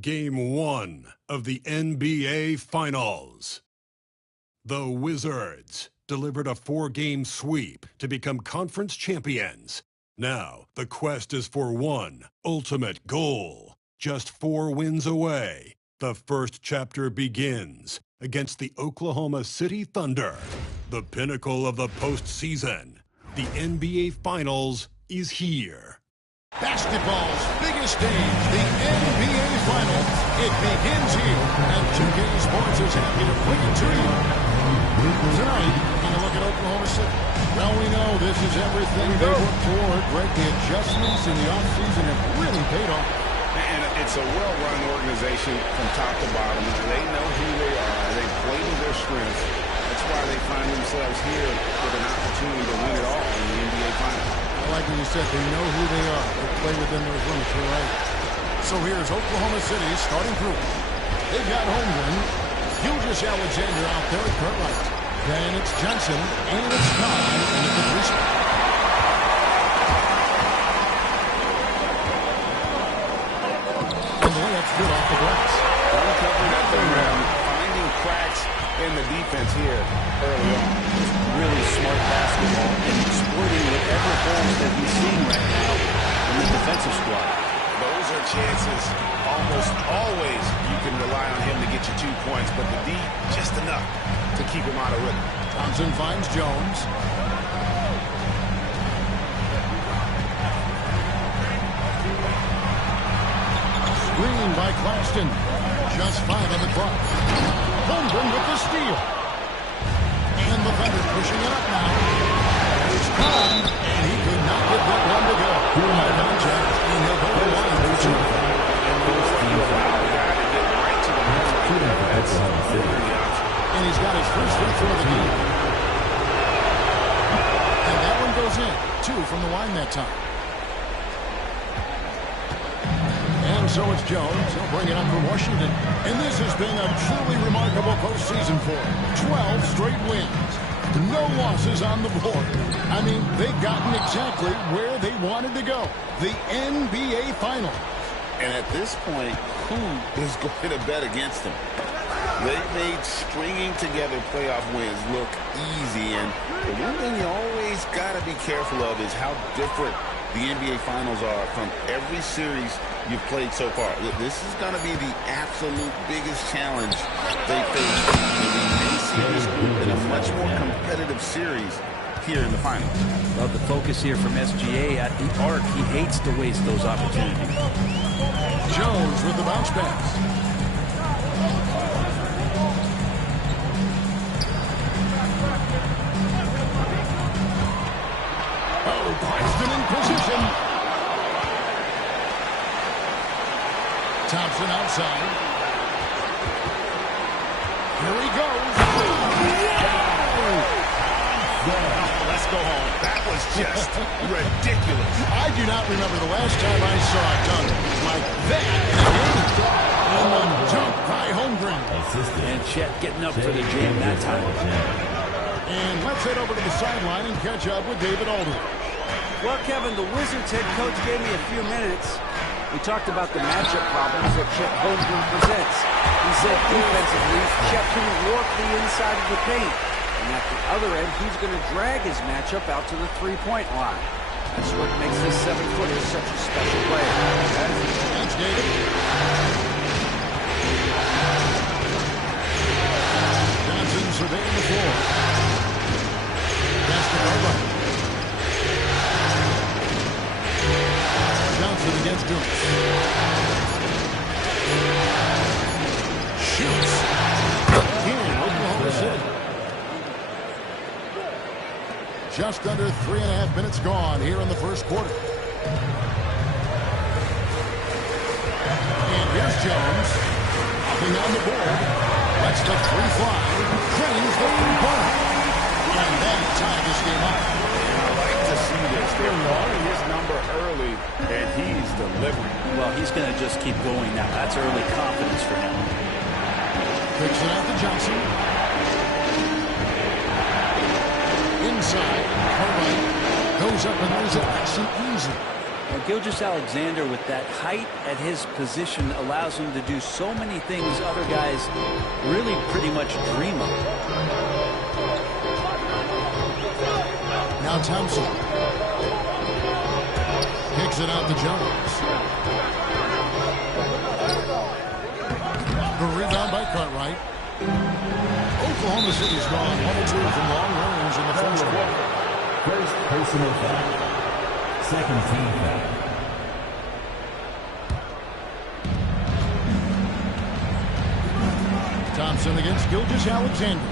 Game 1 of the NBA Finals. The Wizards delivered a 4-game sweep to become conference champions. Now, the quest is for one ultimate goal. Just 4 wins away. The first chapter begins against the Oklahoma City Thunder. The pinnacle of the postseason. The NBA Finals is here. Basketball's biggest stage, the NBA Finals. It begins here, and 2K Sports is happy to bring it to you. Tonight, taking a look at Oklahoma City. Well, we know this is everything they worked toward, right? The adjustments in the offseason have really paid off. And it's a well-run organization from top to bottom. They know who they are. They play to their strengths. That's why they find themselves here with an opportunity to win it all in the NBA Finals. Like you said, they know who they are. They play within those limits, you're right. So here's Oklahoma City starting group. They've got Holmgren, Gilgeous Alexander out there at Kurt Wright. Then it's Johnson, and it's Todd in the three. And the layup's good off the glass. Uncovering at the rim, finding cracks in the defense here early on. Really smart basketball and exploiting whatever holes that he's seeing right now in the defensive squad. Those are chances almost always you can rely on him to get you 2 points, but the D just enough to keep him out of rhythm. Thompson finds Jones. Screen by Claxton. Just 5 on the clock. Holmgren with the steal. And the Thunder pushing it up now. It's Cobb, and he could not get that one to go. High contact, and he'll go to the line for 2. And he's got his first free throw of the game. And that one goes in. 2 from the line that time. And so it's Jones. He'll bring it up for Washington. And this has been a truly remarkable postseason for him. 12 straight wins. No losses on the board. I mean, they've gotten exactly where they wanted to go. The NBA Finals. And at this point, who is going to bet against them? They've made stringing together playoff wins look easy. And the one thing you always got to be careful of is how different the NBA Finals are from every series you've played so far. This is going to be the absolute biggest challenge they face. We may see this group in a much more competitive series here in the finals. Well, the focus here from SGA at the arc. He hates to waste those opportunities. Jones with the bounce pass. Oh, Claxton in position. Thompson outside. Here he goes. Let's go home. That was just ridiculous. I do not remember the last time I saw a dunk like that in a game. And the dunk by Holmgren. And Chet getting up for the jam that time. And let's head over to the sideline and catch up with David Aldridge. Well, Kevin, the Wizards head coach gave me a few minutes. We talked about the matchup problems that Chet Holmgren presents. He said defensively, Chet can work the inside of the paint. And at the other end, he's going to drag his matchup out to the three-point line. That's what makes this 7-footer such a special player. Thanks, David. Johnson surveying the floor. Basketball right. Johnson against Jones. Shoots. Here in Oklahoma City. Just under 3.5 minutes gone here in the first quarter. And here's Jones. Nothing on the board. Lets the three fly. Cranes the three-pointer. And then tie this game up. I like to see this. They're calling his number early, and he's delivering. Well, he's going to just keep going now. That's early confidence for him. Kicks it out to Johnson. Inside. All right. Goes up and lays it nice and easy. Well, Gilgeous-Alexander, with that height at his position, allows him to do so many things other guys really pretty much dream of. Now Thompson. Kicks it out to Jones. The rebound by Cartwright. Oklahoma City's gone 1-2 from long range in the first quarter. First personal foul. Second team foul. Thompson against Gilgeous-Alexander.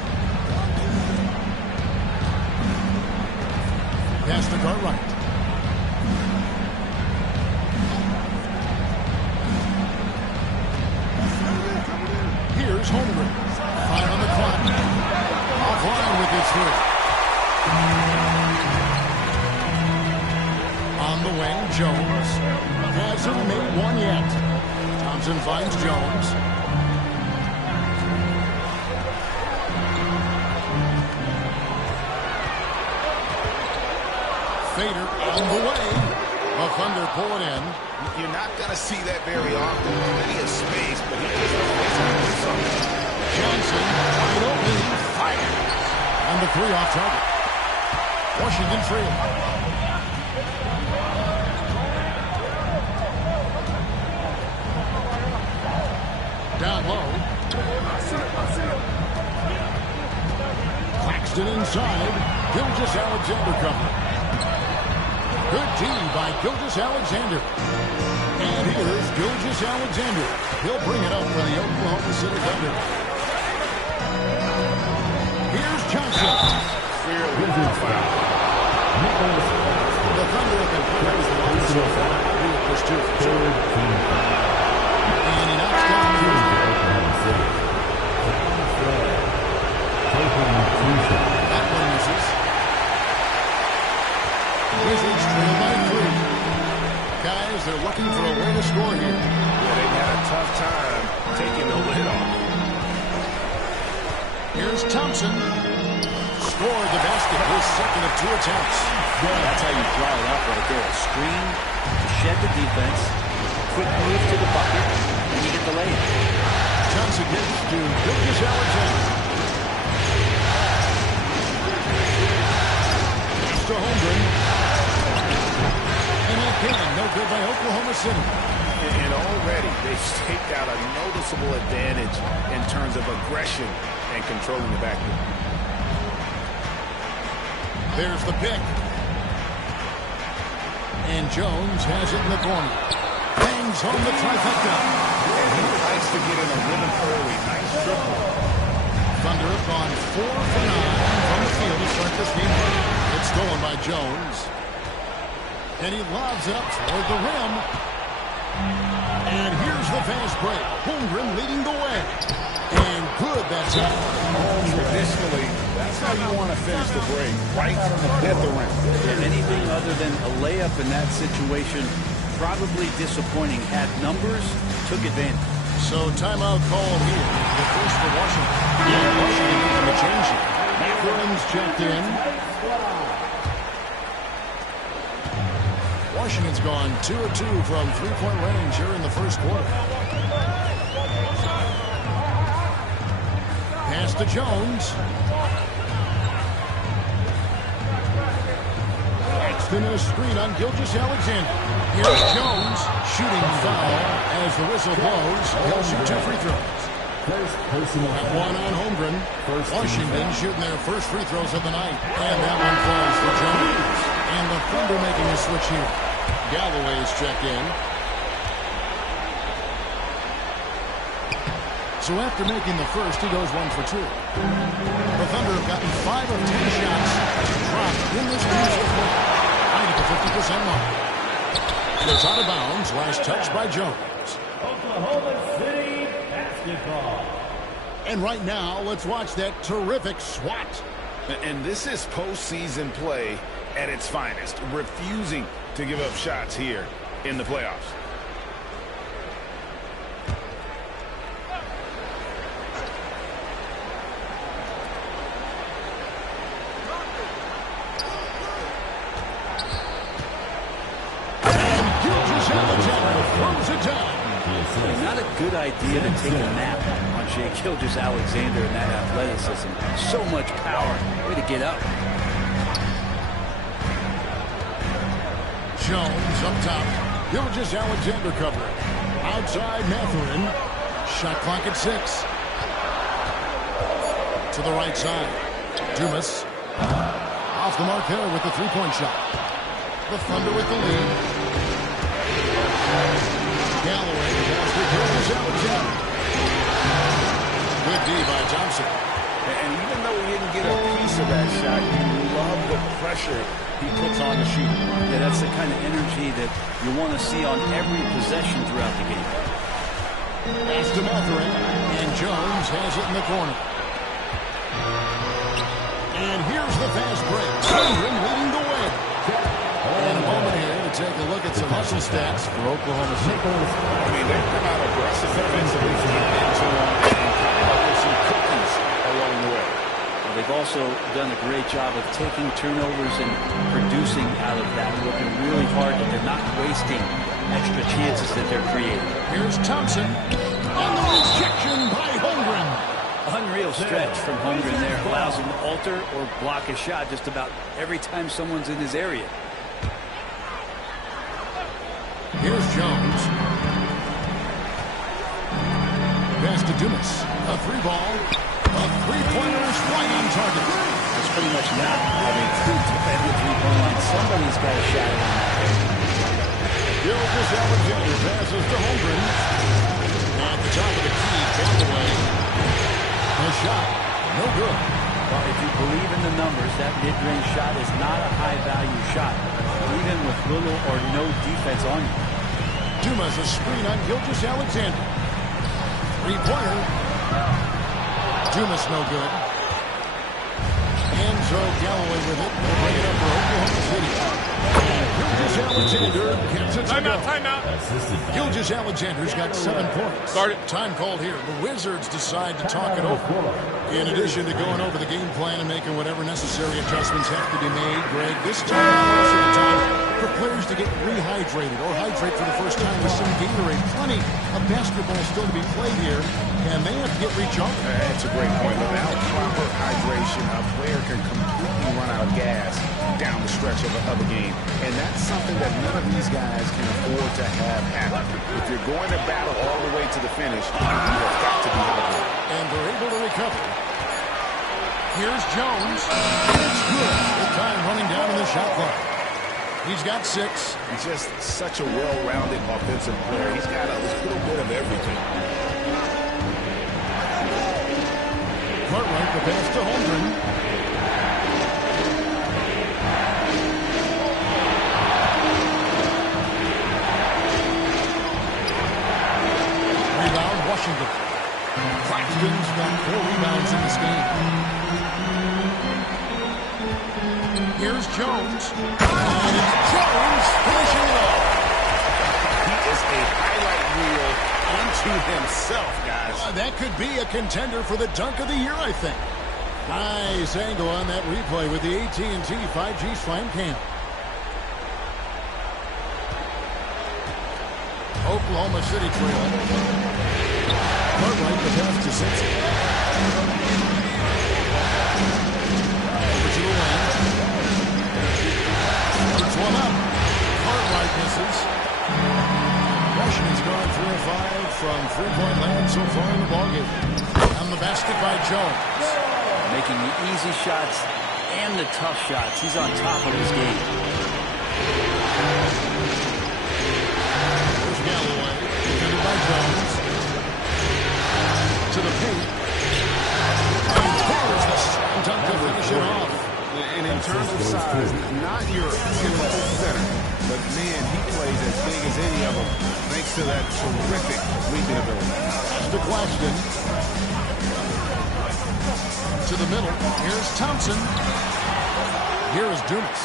Pass to Cartwright. Here's Holmgren. 5 on the clock. Offline with his three. On the wing, Jones. Hasn't made one yet. Thompson finds Jones. Fader on the way. The Thunder pull it in. You're not going to see that very often. Plenty of space, but he just do something. Johnson, wide open, fire. And the three off target. Washington free. Down low. Claxton inside. Gilgeous-Alexander cover. Good D by Gilgeous-Alexander. And here's Gilgeous-Alexander. He'll bring it up for the Oklahoma City Thunder. Here's Johnson. The Thunder have been praised the line so far. This two for sure. And he knocks down the that one misses. Wizards trail by 3. Guys, they're looking for a way to score here. Yeah, they've had a tough time taking the lid off. Here's Thompson. Scored the basket, his second of 2 attempts. That's how you draw it up right there. A screen to shed the defense, quick move to the bucket, and you get the layup. Johnson gets to Gilgeous-Alexander. To Holmgren. And again, no good by Oklahoma City. And already they've staked out a noticeable advantage in terms of aggression and controlling the backcourt. There's the pick. And Jones has it in the corner. Bangs home the trifecta. And he likes to get in a rhythm early. Nice triple. Thunder have gone 4 for 9 from the field to start this game. It's stolen by Jones. And he lobs it up toward the rim. And here's the fast break. Holmgren leading the way. And good, that's it. Traditionally, that's how you want to finish the break. Right at the rim. And anything other than a layup in that situation, probably disappointing. Had numbers, took advantage. So timeout called here. The first for Washington. Yeah, Washington making the change here. Mathurin's checked in. Washington's gone 2 of 2 from 3-point range here in the first quarter. Pass to Jones. Claxton in a screen on Gilgeous-Alexander. Here's Jones shooting foul as the whistle blows. He'll shoot 2 free throws. That one on Holmgren. Washington shooting their first free throws of the night. And that one falls for Jones. And the Thunder making a switch here. Galloway's checked in. So after making the first, he goes 1 for 2. The Thunder have gotten 5 of 10 shots to drop in this game so far. Right at the 50% mark. And it's out of bounds. Last touch by Jones. Oklahoma City basketball. And right now, let's watch that terrific swat. And this is postseason play at its finest, refusing to give up shots here in the playoffs. And throws it down. Not a good idea to take a nap on Shea Gilgeous-Alexander and that athleticism. So much power. Way to get up. Jones up top. Gilgeous-Alexander covering. Outside Mathurin. Shot clock at 6. To the right side. Dumas. Off the mark there with the three-point shot. The Thunder with the lead. Galloway pass to Gilgeous-Alexander. Good D by Thompson. And even though he didn't get a piece of that shot, you love the pressure he puts on the shooter. Yeah, that's the kind of energy that you want to see on every possession throughout the game. Pass to Mathurin, and Jones has it in the corner. And here's the fast break. Mathurin leading the way. And a moment here to take a look at some hustle stats for Oklahoma City. I mean, they've come out aggressive defensively to get into him and coming up with some cookies along the way. Well, they've also done a great job of taking turnovers and producing out of that, working really hard that they're not wasting extra chances that they're creating. Here's Thompson, and the rejection by Holmgren. Unreal stretch from Holmgren there. Allows him to alter or block a shot just about every time someone's in his area. Here's Jones. Pass to Dumas. A three ball. A three-pointer is right on target. That's pretty much not having to defend the three-point line. Somebody's got a shot at him. Gilgeous-Alexander passes to Holmgren. At the top of the key, Galloway. A shot. No good. Well, if you believe in the numbers, that mid-range shot is not a high-value shot, even with little or no defense on you. Dumas a screen on Gilgeous-Alexander. Three-pointer. Dumas no good. And so Galloway with it. They'll bring it up for Oklahoma City. Gilgeous-Alexander gets it to go. Timeout. Gilgeous-Alexander's got 7 points. Start it. Time called here. The Wizards decide to talk it over. In addition to going over the game plan and making whatever necessary adjustments have to be made, Greg, this time is also the time for players to get rehydrated or hydrate for the first time with some Gatorade. Plenty of basketball still to be played here, and they have to get recharged. That's a great point. Without proper hydration, a player can completely run out of gas down the stretch of a game. And that's something that none of these guys can afford to have happen. If you're going to battle all the way to the finish, you have got to be hydrated. And they're able to recover. Here's Jones. It's good. With time running down in the shot clock. He's got 6. He's just such a well-rounded offensive player. He's got a little bit of everything. Cartwright the pass to Holmgren. Rebound, Washington. Claxton's got 4 rebounds in this game. Here's Jones. And it's Jones finishing it off. He is a highlight reel unto himself, guys. That could be a contender for the dunk of the year, I think. Nice angle on that replay with the AT&T 5G Slam Cam. Oklahoma City trail. Cartwright the pass to Simpson. Over to the wing. Puts one up. Cartwright misses. Washington's gone 3 of 5 from three-point land so far in the ballgame. On the basket by Jones. Making the easy shots and the tough shots. He's on top of his game. There's Galloway. Defended by Jones. To the paint. And there's the strong dunk to finish it off. And in terms of size, not your typical center, but man, he plays as big as any of them, thanks to that terrific leaping ability. That's to Claxton. To the middle. Here's Thompson. Here is Dumas.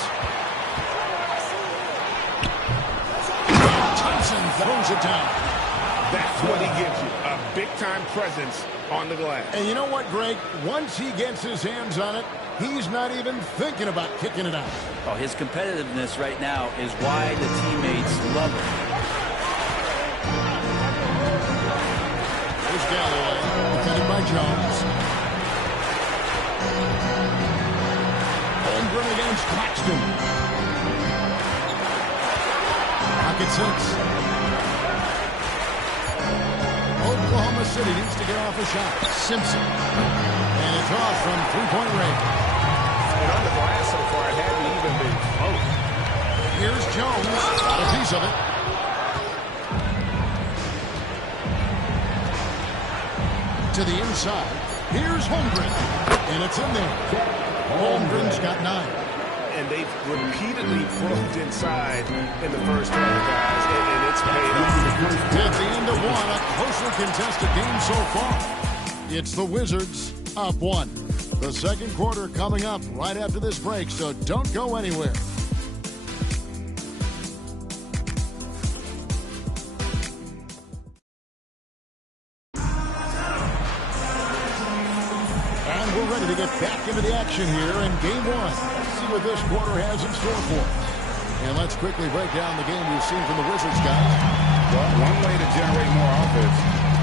Thompson throws it down. That's what he gives you, a big-time presence on the glass. And you know what, Greg? Once he gets his hands on it, he's not even thinking about kicking it out. Oh, his competitiveness right now is why the teammates love him. Galloway, defended by Jones. Holmgren against Claxton. Pocket 6. Oklahoma City needs to get off a shot. Simpson. And it's off from three-point range. And on the glass so far, it hadn't even been close. Here's Jones. Got a piece of it. To the inside. Here's Holmgren. And it's in there. Holmgren's got 9. And they've repeatedly broke inside in the first half, guys, and it's paid off. At the end of one, a closely contested game so far. It's the Wizards up 1. The second quarter coming up right after this break, so don't go anywhere. And we're ready to get back into the action here in game 1. See what this quarter has in store for us. And let's quickly break down the game we've seen from the Wizards, guys. Well, one way to generate more offense,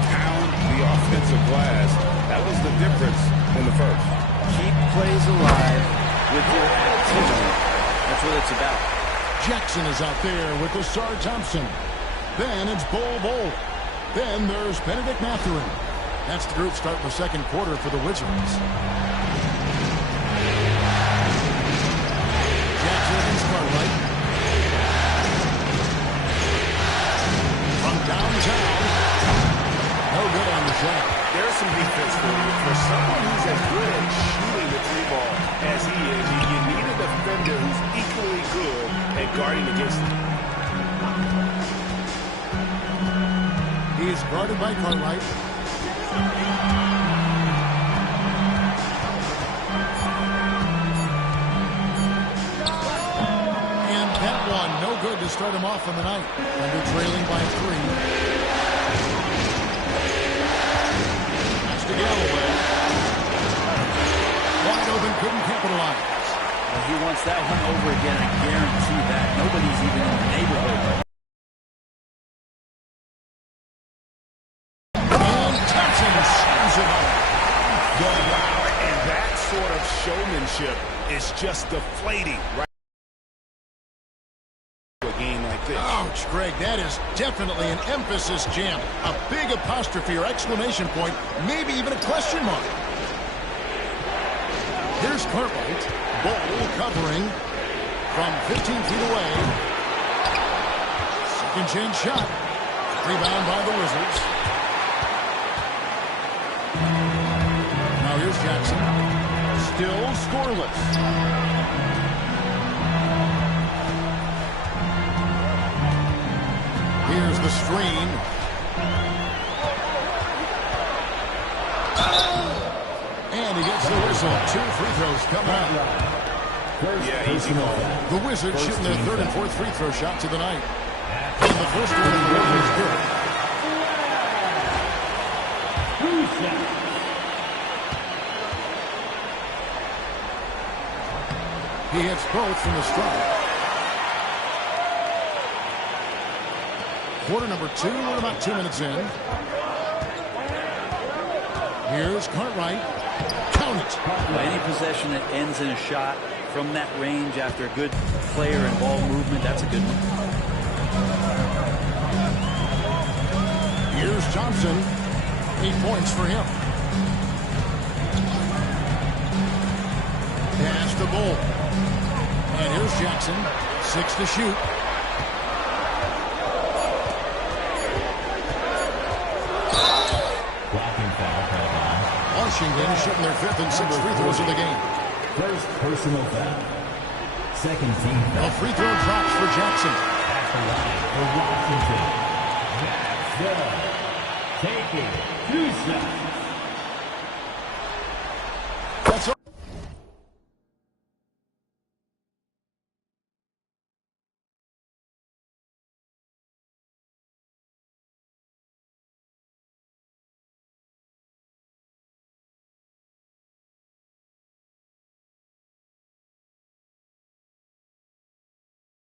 pound the offensive glass. That was the difference in the first. Keep plays alive with your activity. That's what it's about. Jackson is out there with Asar Thompson. Then it's Bol. Then there's Benedict Mathurin. That's the group start in the second quarter for the Wizards. Jackson against Cartwright. From downtown. No good on the shot. There's some defense for you. For someone who's as good at shooting the three ball as he is, you need a defender who's equally good at guarding against him. He is guarded by Cartwright. And that one, no good to start him off on the night. And they're trailing by 3. That's to Galloway. Wide open, couldn't capitalize. Well, he wants that one over again. I guarantee that. Nobody's even in the neighborhood. And that sort of showmanship is just deflating right a game like this. Ouch, Greg, that is definitely an emphasis jam. A big apostrophe or exclamation point, maybe even a question mark. Here's Cartwright. Bol covering from 15 feet away. Second chance shot. Rebound by the Wizards. Now here's Jackson. Still scoreless. Here's the screen. And he gets the whistle. 2 free throws coming out. Yeah, easy call. The Wizards shooting their third and fourth free throw shots of the night. And the first one of the game is good. He hits both from the start. Quarter number 2, we're about 2 minutes in. Here's Cartwright. Count it. Any possession that ends in a shot from that range after a good player and ball movement, that's a good one. Here's Thompson. 8 points for him. Pass the Bol. And here's Jackson. 6 to shoot. Washington is shooting their 5th and 6th free throws of the game. First personal foul. Second team foul. A free throw drops for Jackson. At the line for Washington. Jackson taking 2 shots. That's all.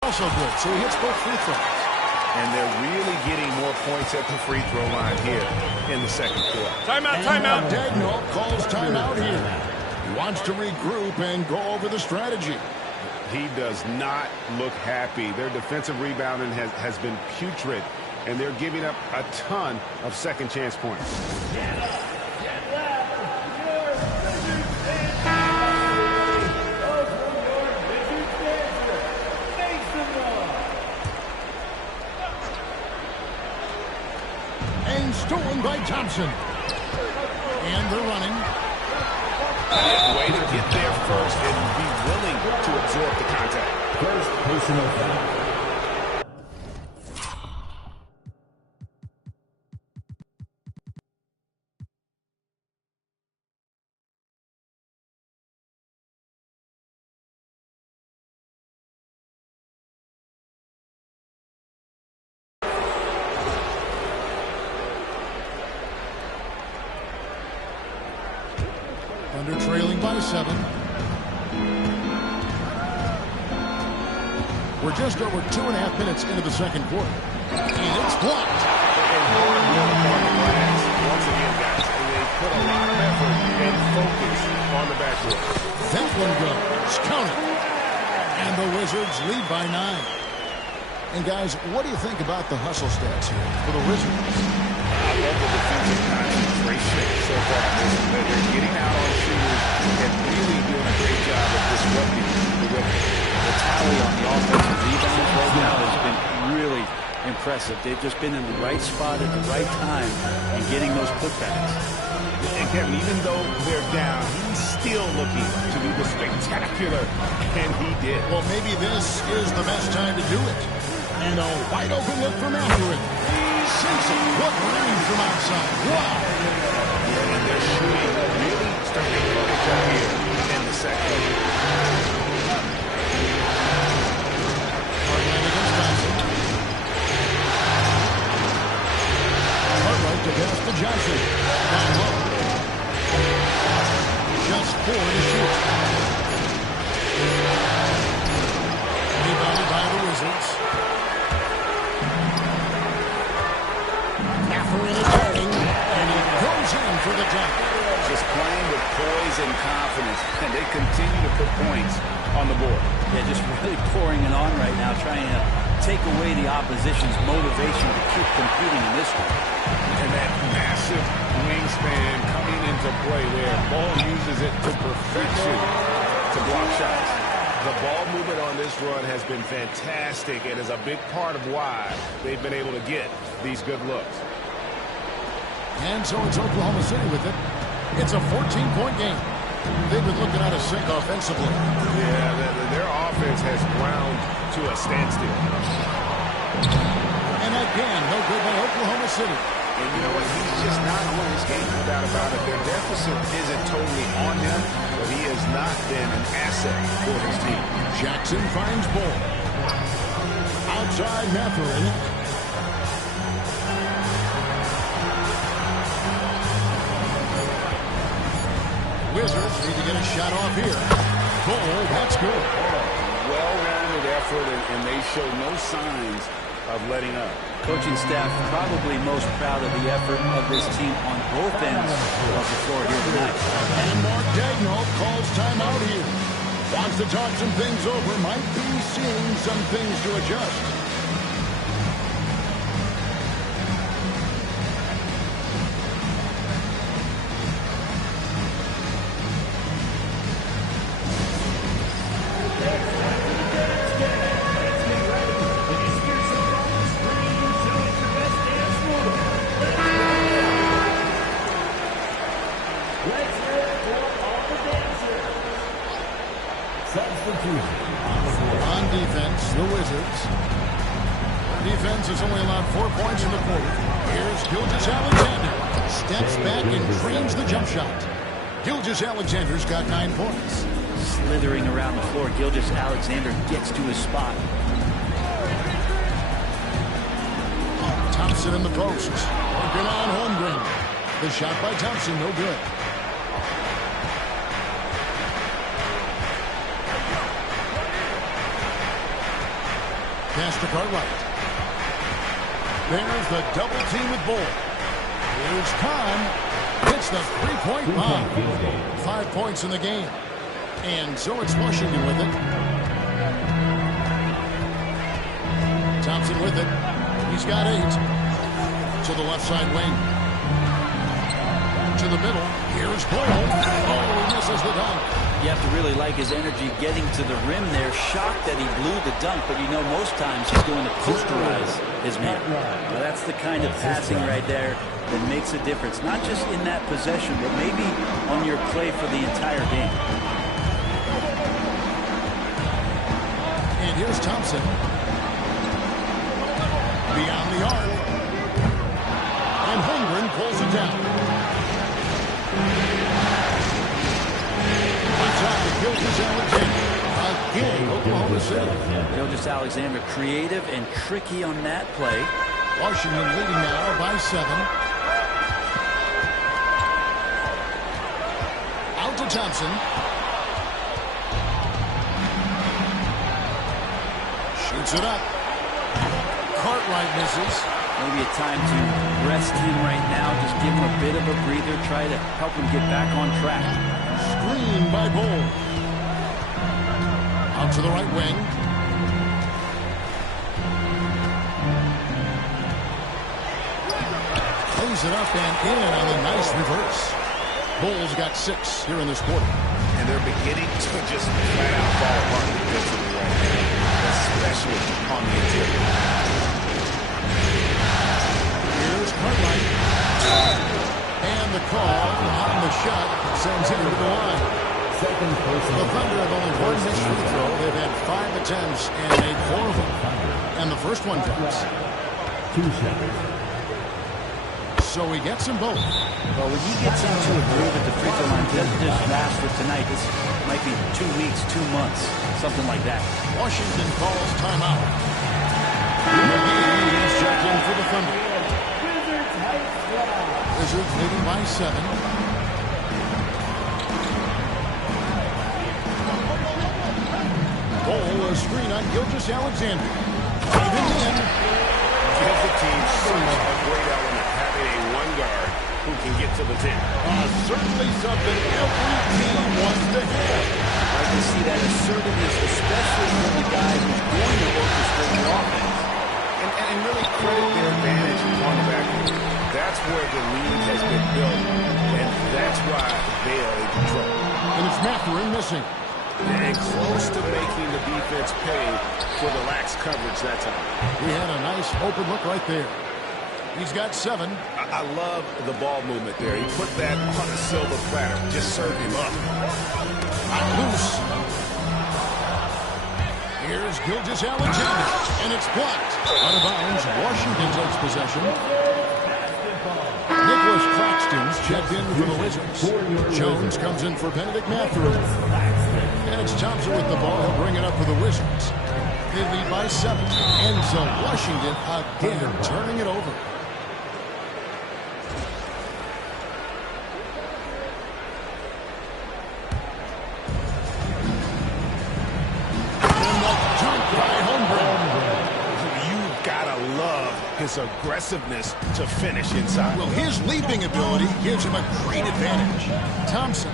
Also good, so he hits both free throws. And they're really getting more points at the free throw line here in the second quarter. Timeout, timeout. Daigneault calls timeout here. He wants to regroup and go over the strategy. He does not look happy. Their defensive rebounding has been putrid, and they're giving up a ton of second chance points. And stolen by Thompson. And they're running. Way to get there first and be willing to absorb the contact. First personal foul. Thunder trailing by 7. We're just over 2.5 minutes into the second quarter. And it's blocked. And hard work on the glass. Once again, guys, they put a lot of effort and focus on the backcourt. That one goes. Count it. And the Wizards lead by 9. And guys, what do you think about the hustle stats here for the Wizards? I love the defensive concentration so far. They're getting out on shooters and really doing a great job of disrupting the rhythm. The tally on the offensive rebounds right now has been really impressive. They've just been in the right spot at the right time and getting those putbacks. And Kevin, even though they're down, he's still looking to do the spectacular, and he did. Well, maybe this is the best time to do it. And a wide open look from Mathurin. Sinks it. What range from outside. Wow. And they're shooting really starting to crunch out here in the second. Hardline against Johnson. Cartwright to pass to Johnson. Down low. Just 4 to shoot. Rebounded by the Wizards. Mathurin attacking, and he goes in for the jump. Just playing with poise and confidence, and they continue to put points on the board. Yeah, just really pouring it on right now, trying to take away the opposition's motivation to keep competing in this one. And that massive wingspan coming into play there. Ball uses it to perfection to block shots. The ball movement on this run has been fantastic and is a big part of why they've been able to get these good looks. And so it's Oklahoma City with it. It's a 14-point game. They've been looking out of sync offensively. Yeah, their offense has ground to a standstill. And again, no good by Oklahoma City. And you know what? He's just not on his game, no doubt about it. Their deficit isn't totally on him, but he has not been an asset for his team. Jackson finds Bull. Outside Mathurin. Wizards need to get a shot off here. Bull, that's good. Well-rounded effort, and they show no signs of letting up. Coaching staff probably most proud of the effort of this team on both ends of the floor here tonight. And Mark Daigneault calls timeout here. Wants to talk some things over. Might be seeing some things to adjust. On defense, the Wizards. Defense has only allowed 4 points in the quarter. Here's Gilgeous-Alexander. Steps back and drains the jump shot. Gilgeous-Alexander's got 9 points. Slithering around the floor, Gilgeous-Alexander gets to his spot. Thompson in the post. Working on Holmgren. The shot by Thompson, no good. Pass to Cartwright. There's the double team with Bull. Here's Khan. Hits the three-point bomb. 5 points in the game. And so it's Washington with it. Thompson with it. He's got 8. To the left side wing. To the middle. Here's Bull. Oh, he misses the dunk. You have to really like his energy getting to the rim there. Shocked that he blew the dunk, but you know most times he's going to posterize his man. Well, that's the kind of passing right there that makes a difference. Not just in that possession, but maybe on your play for the entire game. And here's Thompson. Beyond the arc. And Holmgren pulls it down. Again, Oklahoma City. Gilgeous-Alexander creative and tricky on that play. Washington leading now by 7. Out to Thompson. Shoots it up. Cartwright misses. Maybe a time to rest him right now. Just give him a bit of a breather. Try to help him get back on track. Screen by Bull. Out to the right wing. Plays it up and in on the nice reverse. Bull's got 6 here in this quarter. And they're beginning to just flat out fall apart defensively right now, especially on the interior. Here's Cartwright. And the call on the shot sends him to the line. The Thunder have only 1 missed free throw. They've had 5 attempts and made 4 of them. And the first one drops. 2 seconds. So he gets them both. Well, when he gets into a groove at the free throw line, it doesn't just last for tonight. This might be 2 weeks, 2 months, something like that. Washington calls timeout. McGee is checked in for the Thunder. Wizards leading by 7. Bull, a screen on Gilgeous-Alexander. Driving in. Gives the team such a great element, having a 1 guard who can get to the 10. Certainly something every team wants to have. I can see that assertiveness, especially from the guy who's going to orchestrate the offense. And really credit their advantage on the back end. That's where the lead has been built, and that's why they are in control. And it's Mathurin missing. And close to making the defense pay for the lax coverage that time. He had a nice open look right there. He's got 7. I love the ball movement there. He put that on a silver platter. Just served him up. Loose. Here's Gilgeous-Alexander, and it's blocked. Out of bounds, Washington takes possession. Nicholas Claxton's checked in for the Wizards. Jones comes in for Benedict Mathurin. And it's Thompson with the ball. He'll bring it up for the Wizards. They lead by 7. And so Washington again turning it over. And the dunk by Holmgren. You've got to love his aggressiveness to finish inside. Well, his leaping ability gives him a great advantage. Thompson.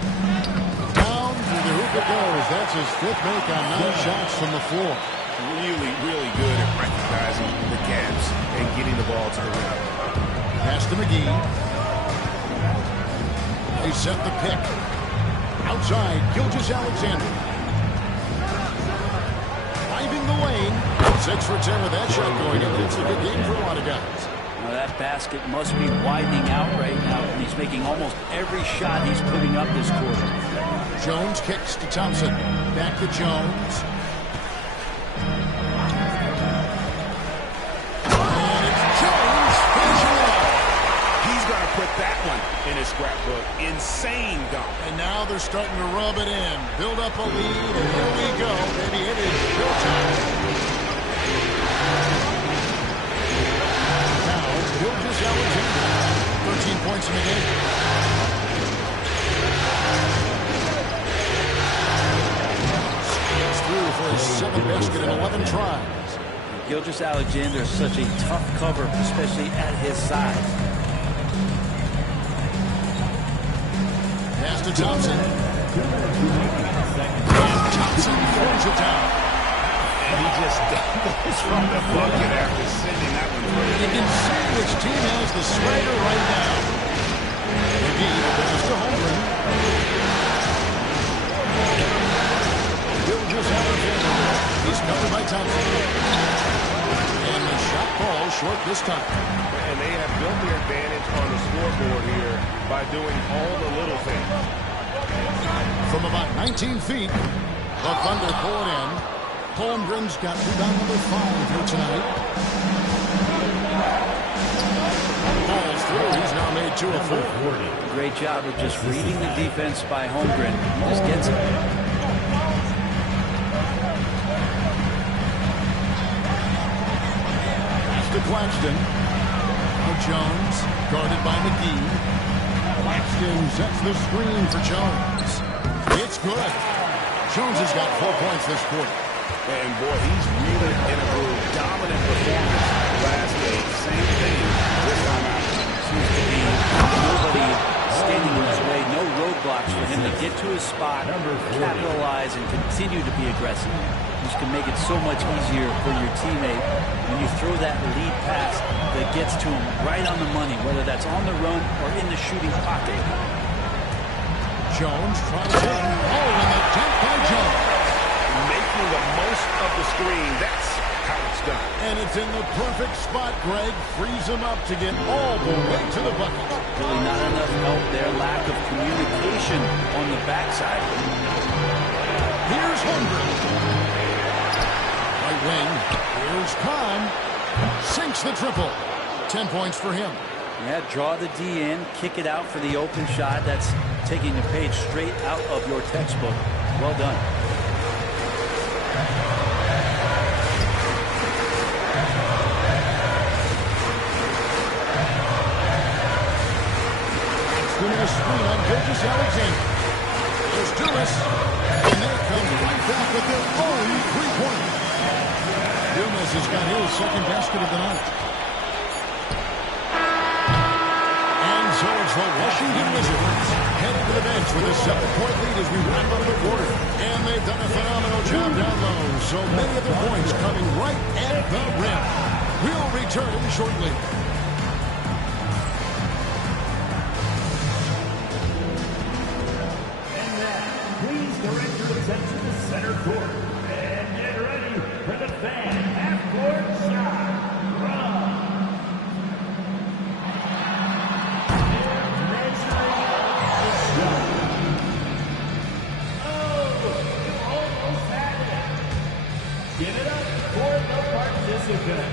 Down through the hoop it goes. That's his 5th make on 9 shots from the floor. Really good at recognizing the gaps and getting the ball to the rim. Pass to McGee. They set the pick. Outside, Gilgeous-Alexander. Driving the lane. 6 for 10 with that shot going in. It's a good game for a lot of guys. Well, that basket must be widening out right now, and he's making almost every shot he's putting up this quarter. Jones kicks to Thompson. Back to Jones. And it's Jones finishing it up. He's going to put that one in his scrapbook. Insane dunk. And now they're starting to rub it in. Build up a lead, and here we go. Maybe it is showtime. Now, Gilgeous-Alexander. 13 points in the game. Scores through for his 7th basket in 11 tries. Gilgeous-Alexander is such a tough cover, especially at his size. Pass to Thompson. And Thompson throws it down. And he just doubles from the bucket after sending that one through. You can see which team has the swagger right now. McGee passes to Holmgren. Gilgeous-Alexander. He's covered by Thompson. And the shot falls short this time. And they have built their advantage on the scoreboard here by doing all the little things. From about 19 feet, the Thunder pull it in. Holmgren's got rebound number 5 here tonight. Falls through. He's now made 2 of 4. Great job of just reading the defense by Holmgren. He just gets it. Pass to Claxton. Now Jones, guarded by McGee. Claxton sets the screen for Jones. It's good. Jones has got 4 points this quarter. And, boy, he's really in a groove. Dominant performance last game. Same thing this time out. Seems to be nobody standing in his way. No roadblocks for him to get to his spot, capitalize, and continue to be aggressive. Which can make it so much easier for your teammate when you throw that lead pass that gets to him right on the money, whether that's on the run or in the shooting pocket. Jones trying to hit. Oh, and the dunk by Jones. Making the most of the screen. That's how it's done. And it's in the perfect spot. Greg frees him up to get all the way to the bucket. Really not enough help there. Lack of communication on the backside. Here's Holmgren. Right wing. Here's Kahn. Sinks the triple. 10 points for him. Yeah, draw the D in, kick it out for the open shot. That's taking a page straight out of your textbook. Well done. A screen on Gilgeous-Alexander. There's Dumas. And they come right back with their own 3-pointer. Dumas has got his second basket of the night. And so it's the Washington Wizards heading to the bench with a 7-point lead as we wrap up the quarter. And they've done a phenomenal job down low. So many of their points coming right at the rim. We'll return shortly. Direct your attention to center court. And get ready for the fan half-court shot. Run. Oh, you almost had it. Give it up for the participant.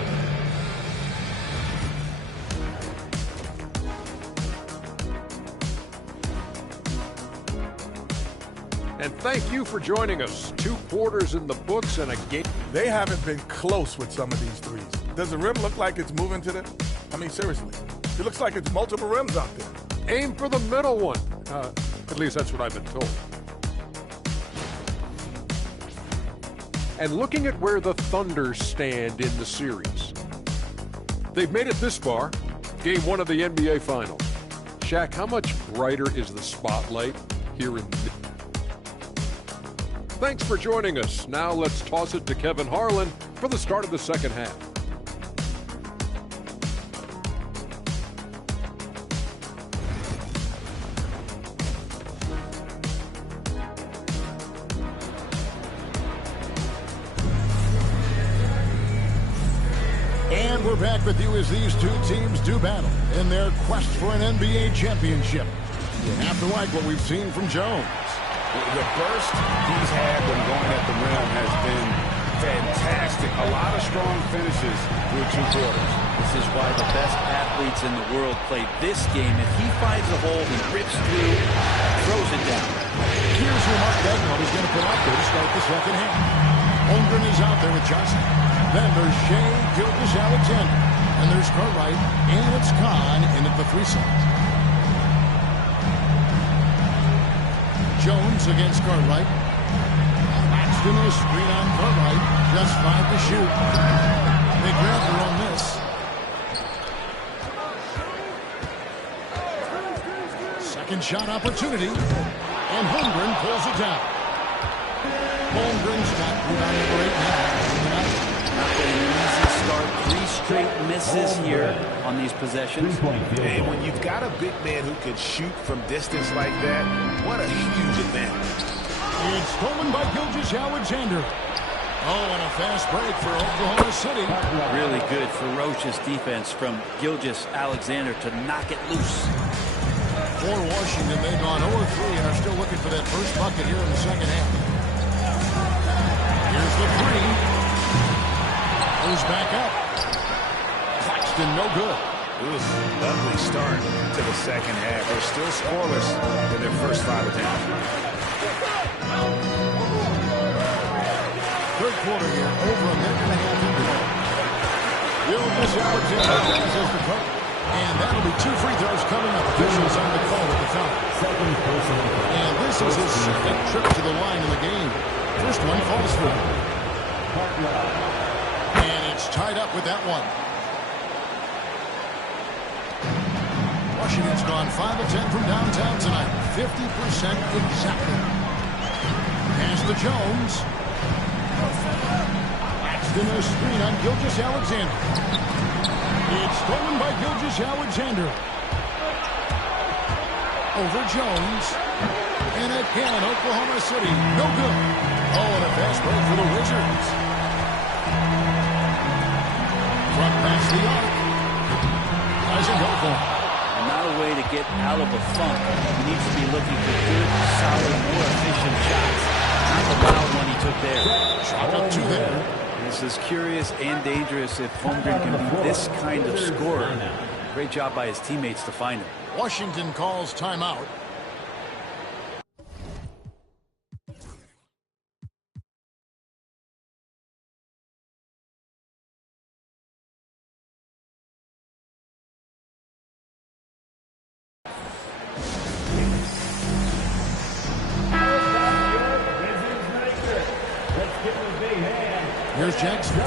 And thank you for joining us. 2 quarters in the books and a game. They haven't been close with some of these threes. Does the rim look like it's moving to them? I mean, seriously. It looks like it's multiple rims out there. Aim for the middle one. At least that's what I've been told. And looking at where the Thunder stand in the series. They've made it this far. Game 1 of the NBA Finals. Shaq, how much brighter is the spotlight here in the... Thanks for joining us. Now let's toss it to Kevin Harlan for the start of the second half. And we're back with you as these 2 teams do battle in their quest for an NBA championship. You have to like what we've seen from Jones. The burst he's had when going at the rim has been fantastic. A lot of strong finishes through 2 quarters. This is why the best athletes in the world play this game. If he finds a hole, he rips through, throws it down. Here's who Mark Daigneault is going to put out there to start the second half. Holmgren is out there with Johnson. Then there's Shea Gilgeous-Alexander. And there's Cartwright. And it's Kahn in at the 3 side. Jones against Cartwright. Claxton is screen on Cartwright. Just 5 to shoot. Second shot opportunity. And Holmgren pulls it down. Holmgren's got rebound number 8 now. Not an easy start. 3 straight misses here on these possessions. And when you've got a big man who can shoot from distance like that, what a huge advantage. It's stolen by Gilgeous-Alexander. Oh, and a fast break for Oklahoma City. Really good, ferocious defense from Gilgeous-Alexander to knock it loose. For Washington, they've gone 0-3 and are still looking for that first bucket here in the second half. Here's the 3. Goes back up. Claxton, no good. Lovely start to the second half. They're still scoreless in their first 5 attempts. Third quarter here, over a minute and a half into it. Gilgeous-Alexander passes the cover. And that'll be 2 free throws coming up. Officials on the call with the foul. And this is his second trip to the line in the game. First one falls for him. And it's tied up with that one. Washington's gone 5 of 10 from downtown tonight. 50% exactly. Pass to Jones. Axton a screen on Gilgeous-Alexander. It's stolen by Gilgeous-Alexander. Over Jones. And again, Oklahoma City. No good. Oh, and a fast break for the Wizards. Front pass the arc. Doesn't go for him. Not a way to get out of a funk. He needs to be looking for good, solid, more efficient shots. Not the wild one he took there. Shot up 2 there. This is curious and dangerous if Holmgren can be this kind of scorer. Great job by his teammates to find him. Washington calls timeout. Here's Jackson. A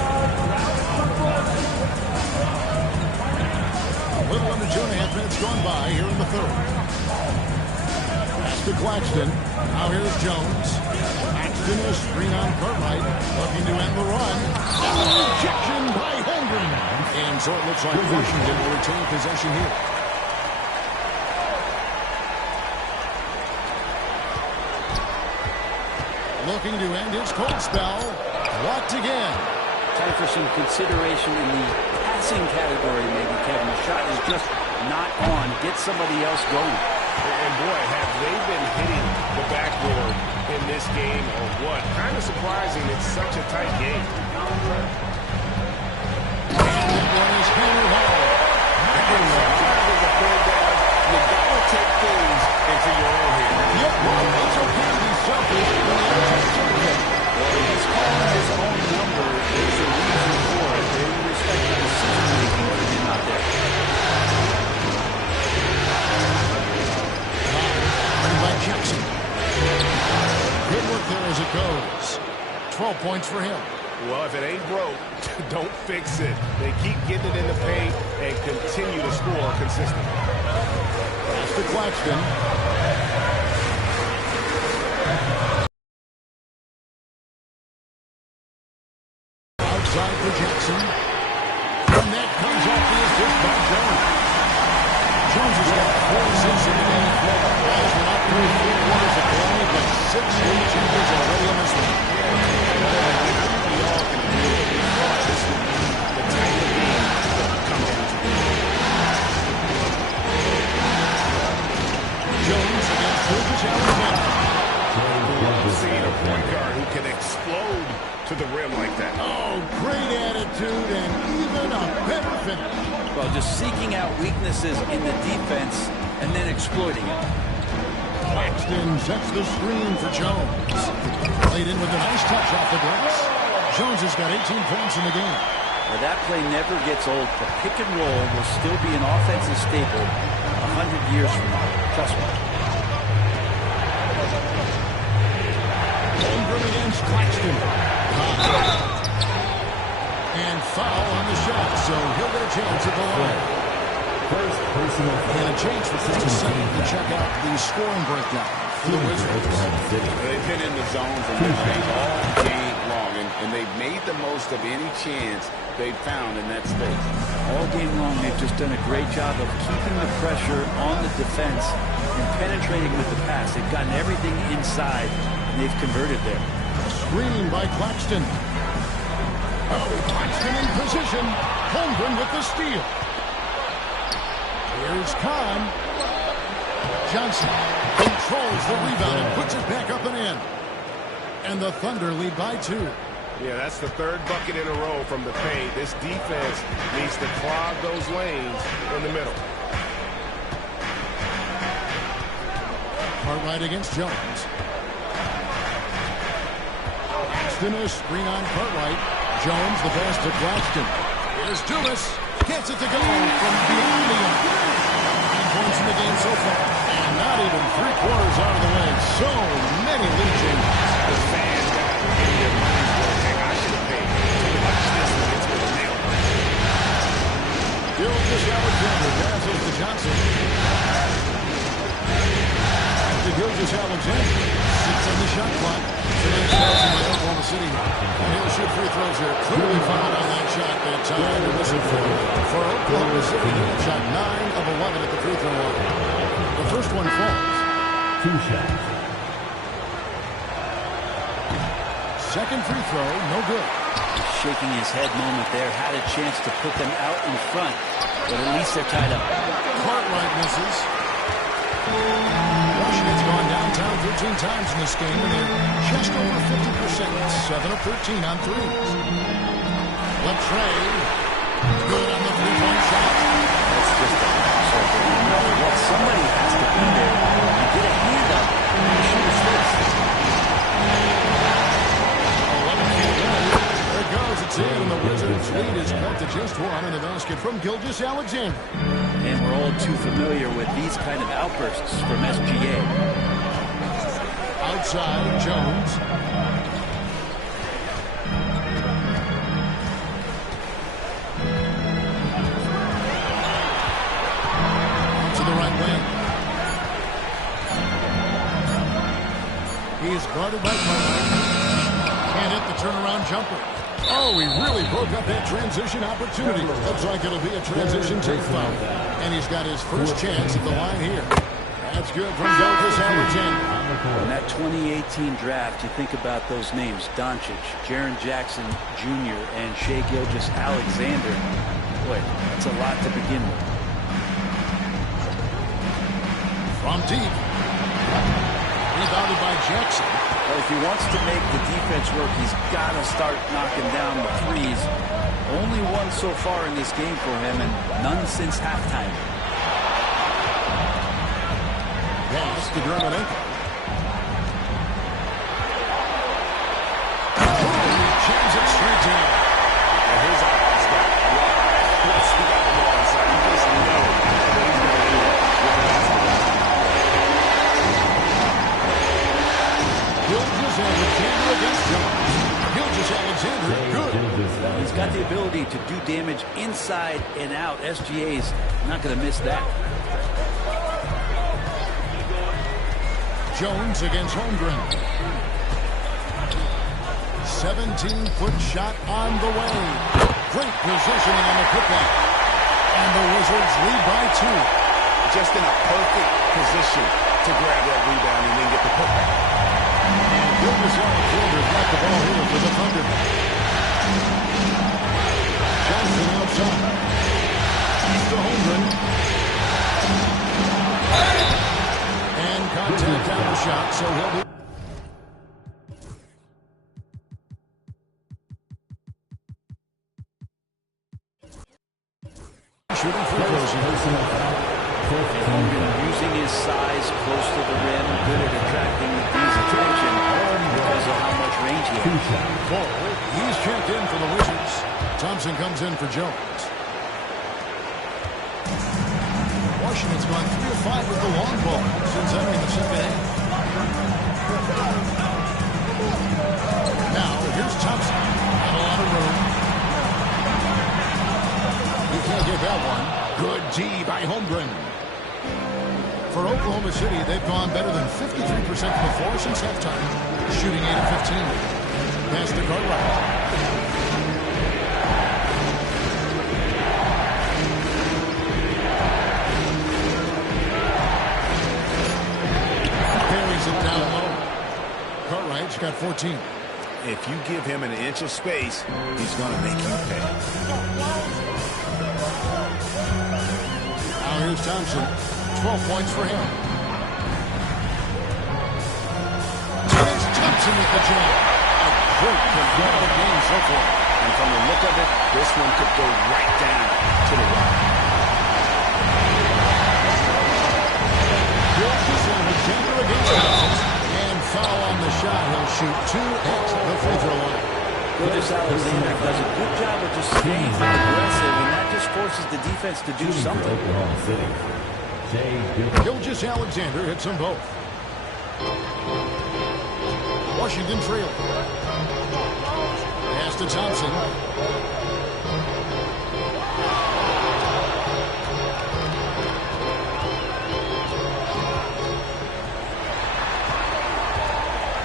little under 2.5 minutes gone by here in the third. Pass to Claxton. Now here's Jones. Claxton a screen on Cartwright. Looking to end the run. And a rejection by Holmgren. And so it looks like Washington will retain possession here. Looking to end his cold spell. Blocked again. Time for some consideration in the passing category, maybe, Kevin. The shot is just not on. Get somebody else going. And boy, have they been hitting the backboard in this game or what? Kind of surprising. It's such a tight game. And that one is hammered home. Sometimes as a third down, you got to take things into your own hands. Yep, well, it's okay to be selfish when the other team takes it. He's calling his own number. There's a reason for it. They respect the decision-making for him out there. By Jackson. Good work there as it goes. 12 points for him. Well, if it ain't broke, don't fix it. They keep getting it in the paint and continue to score consistently. Pass to Claxton. Outside for Jackson. And that comes off the assist by Jones. Jones has got 4 assists in the game. Guys, we're not through 4 quarters of play, but 6 lead changes already in this one. Jones against Gilgeous-Alexander. Seeing a point guard who can explode to the rim like that. Oh, great attitude and even a better finish. Well, just seeking out weaknesses in the defense and then exploiting it. Claxton sets the screen for Jones. Played in with a nice touch off the glass. Jones has got 18 points in the game. Well, that play never gets old. The pick and roll will still be an offensive staple 100 years from now. Trust me. Holmgren against Claxton. And foul on the shot, so he'll get a chance at the line. First personal foul. And a change for 30 seconds to check out the scoring breakdown for the Wizards. They've been in the zone from mid-range all game long, and they've made the most of any chance they've found in that space. All game long, they've just done a great job of keeping the pressure on the defense and penetrating with the pass. They've gotten everything inside, and they've converted there. Screen by Claxton. Oh, Claxton in position. Holmgren with the steal. Here's Kahn. Johnson controls the rebound and puts it back up and in. And the Thunder lead by 2. Yeah, that's the third bucket in a row from the paint. This defense needs to clog those lanes in the middle. Cartwright against Jones. Claxton a screen on Cartwright. Jones the pass to Claxton. Here's Dumas. Gets it to go from beyond the arc. 9 points in the game so far. And not even 3/4 out of the way. So many lead changes. The fans got in their minds going, hey, I should have paid. Watch this one. It's going to nail it. Gilgeous Alexander passes to Johnson. To Gilgeous Alexander. 6 on the shot clock. Oklahoma City. And he'll shoot free throws here. Clearly fouled on that shot that time. To listen for Oklahoma City. He shot 9 of 11 at the free throw line. The first one falls. 2 shots. Second free throw, no good. Shaking his head moment there. Had a chance to put them out in front, but at least they're tied up. Cartwright misses. Washington's gone downtown 13 times in this game, and they're just over 50%. 7 of 13 on threes. Latrey, good on the three-point shot. That's just a no matter what, somebody has to be there and get a hand up and shoot his face. 11 feet away. There it goes. It's in, and the Wizards' lead is cut to just 1 in the basket from Gilgeous Alexander. And we're all too familiar with these kind of outbursts from SGA. Outside, Jones. To the right wing. He is guarded by Cartwright. Can't hit the turnaround jumper. Oh, he really broke up that transition opportunity. Looks like it'll be a transition take foul. And he's got his first chance at the line here. That's good from Gilgeous Alexander. In that 2018 draft, you think about those names, Doncic, Jaren Jackson Jr., and Shai Gilgeous-Alexander. Boy, that's a lot to begin with. From deep. Rebounded by Jackson. Well, if he wants to make the defense work, he's got to start knocking down the threes. Only one so far in this game for him, and none since halftime. Pass to Drummond-Enko. Jams it straight down. And his eyes got wide. Once he got the ball inside, you just know what he's going to do with the basketball. Gilgeous-Alexander against Jones. Gilgeous-Alexander, good. He's got the ability to do damage inside and out. SGA's not going to miss that. Jones against Holmgren. 17-foot shot on the way. Great positioning on the putback. And the Wizards lead by 2. Just in a perfect position to grab that rebound and then get the putback. And Gilgeous-Alexander's got the ball here for the Thunder. Johnson outside. To Holmgren. And contact on the shot, so he'll be... Shooting free throws here. Holmgren using his size close to the rim, good at attracting the D's attention because of how much range he has. He's checked in for the Wizards. Thompson comes in for Jones. Washington's gone 3 of 5 with the long ball since entering the second half. Now, here's Thompson. Not a lot of room. He can't get that one. Good D by Holmgren. For Oklahoma City, they've gone better than 53% from the floor since halftime, shooting 8 of 15. Pass to Cartwright. Carries it down low. Cartwright's got 14. If you give him an inch of space, he's going to make you pay. Now here's Thompson. 12 points for him. Here's Thompson with the jam. A great competitive game so far. And from the look of it, this one could go right down to the wire. Alexander against Thompson. And foul on the shot. He'll shoot 2 at the free throw line. Alexander does a good job of just staying aggressive, and that just forces the defense to do something. Gilgeous Alexander hits them both. Washington trail. Pass to Thompson.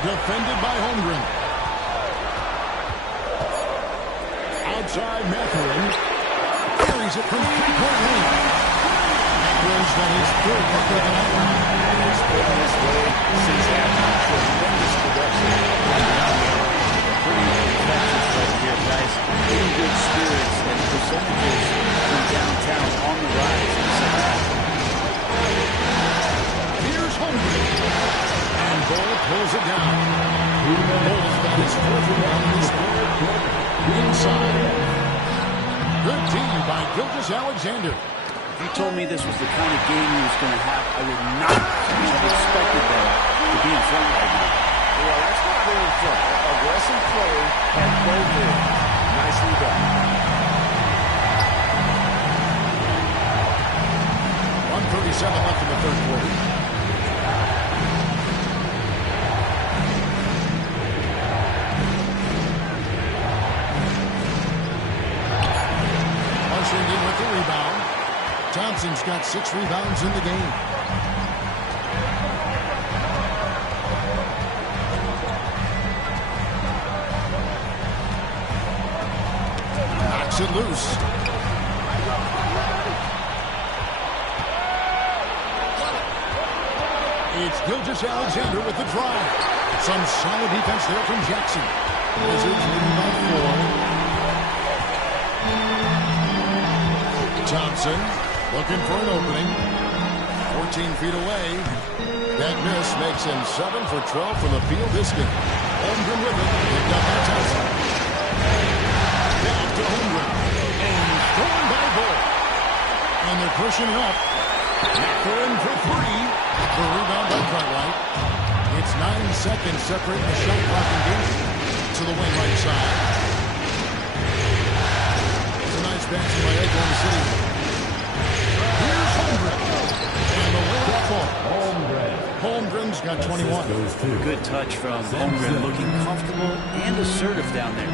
Defended by Holmgren. Outside Mathurin. Carries it from three-point range. Mathurin's got his third bucket of the night. He's been this way since halftime. Tremendous production. Pretty infectious right here, guys. In good spirits and percentages from downtown on the rise in the second half. Here's Holmgren. And Bull pulls it down. Bull's got his fourth rebound in this quarter. Inside. Good team by Gilgeous Alexander. If you told me this was the kind of game he was going to have, I would not have expected them to be in front right now. Well, that's why they're in front. Aggressive play at both ends. Nicely done. 1:37 left in the third quarter. Washington with the rebound. Thompson's got 6 rebounds in the game. Knocks it loose. It's Gilgeous Alexander with the drive. Some solid defense there from Jackson. Wizards leading by 4. Thompson looking for an opening. 14 feet away. That miss makes him 7 for 12 from the field this game. Holmgren with it. Picked up by Thompson. Back to Holmgren. And thrown by Bull. And they're pushing it up. Mathurin for 3. The rebound by Cartwright. It's 9 seconds separating the shot clock engagement. To the wing right side. It's a nice basket by Oklahoma City. Here's Holmgren. And the way up ball. Holmgren's got 21. Good touch from Holmgren, looking comfortable and assertive down there.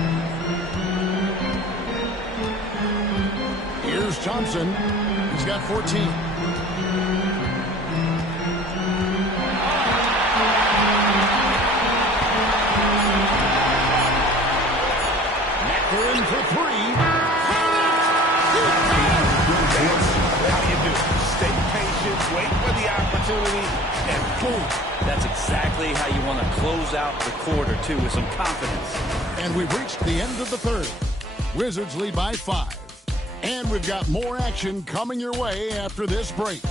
Here's Thompson. He's got 14. Mathurin for 3. How do you do? Stay patient, wait for the opportunity, and boom. That's exactly how you want to close out the quarter, too, with some confidence. And we've reached the end of the third. Wizards lead by 5. And we've got more action coming your way after this break.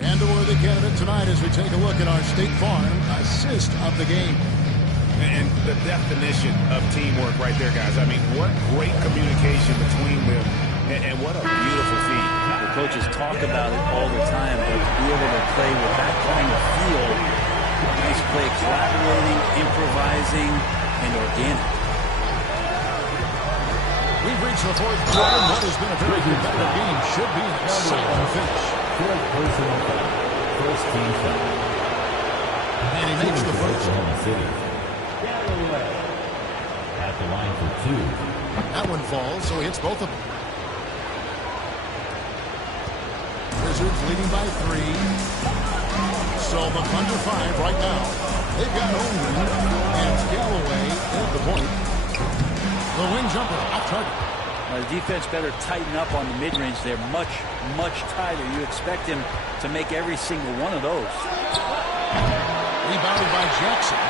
And a worthy candidate tonight as we take a look at our State Farm assist of the game. And the definition of teamwork right there, guys. I mean, what great communication between them, and what a beautiful feat. The coaches talk about it all the time, but to be able to play with that kind of feel, nice play, collaborating, improvising, and organic. We've reached the fourth quarter. What has been a very competitive game should be an exciting finish. Fourth personal foul. First team foul. And he makes the first. Oklahoma City. Galloway at the line for 2. That one falls, so he hits both of them. Wizards leading by 3. So the under 5 right now. They've got Holmgren and Galloway at the point. The wing jumper off target. The defense better tighten up on the mid-range. They're much, much tighter. You expect him to make every single one of those. Rebounded by Jackson.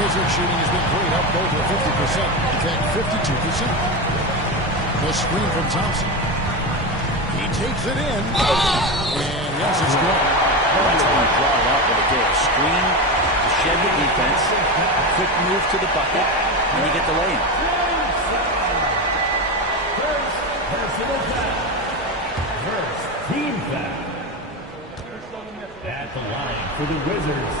Wizard shooting has been great, up over 50%. In fact, 52%. The screen from Thompson. He takes it in. And yes, it's good. That's how you draw it up right there. Screen to shed the defense. A quick move to the bucket. And you get the lay-in. First personal foul. First team foul. At the line for the Wizards.